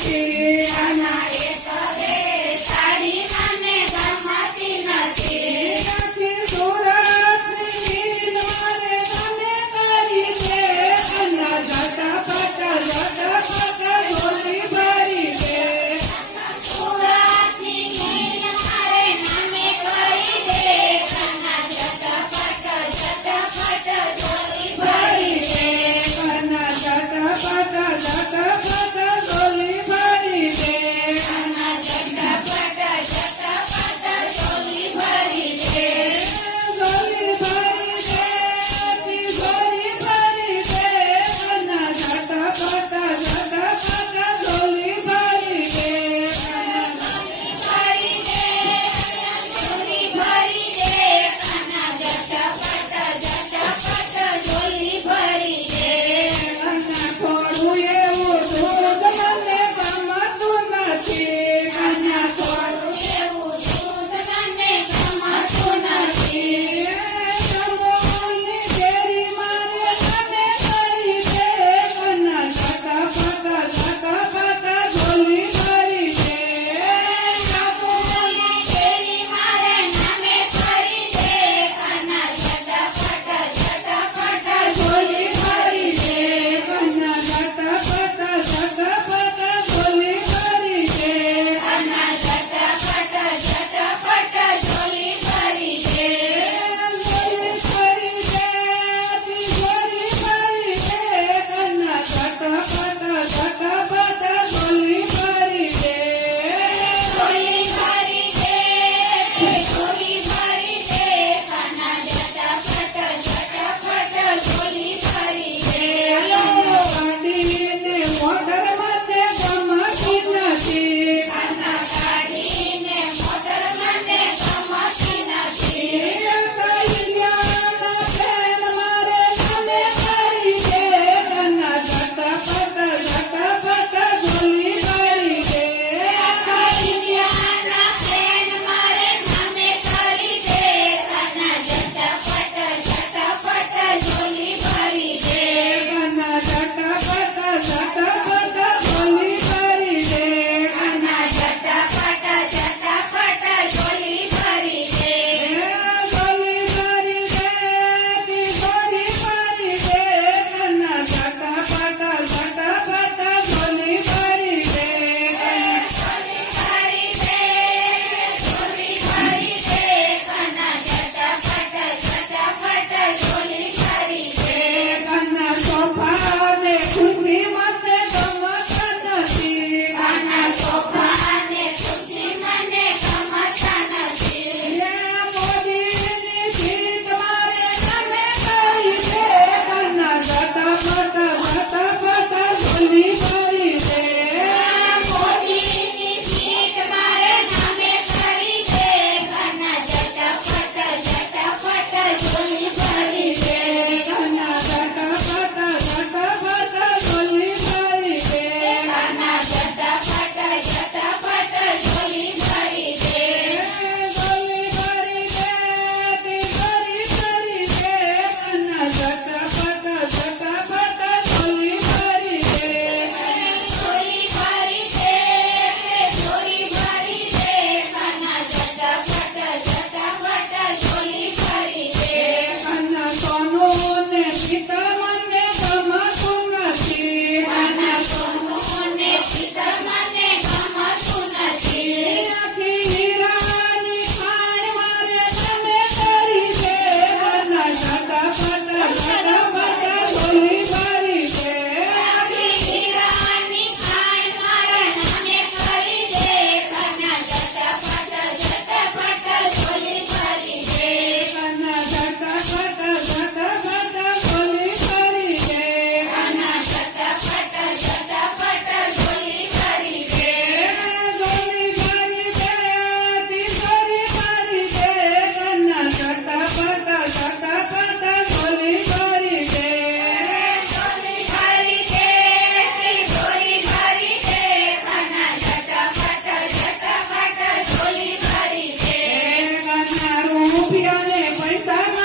You. sense?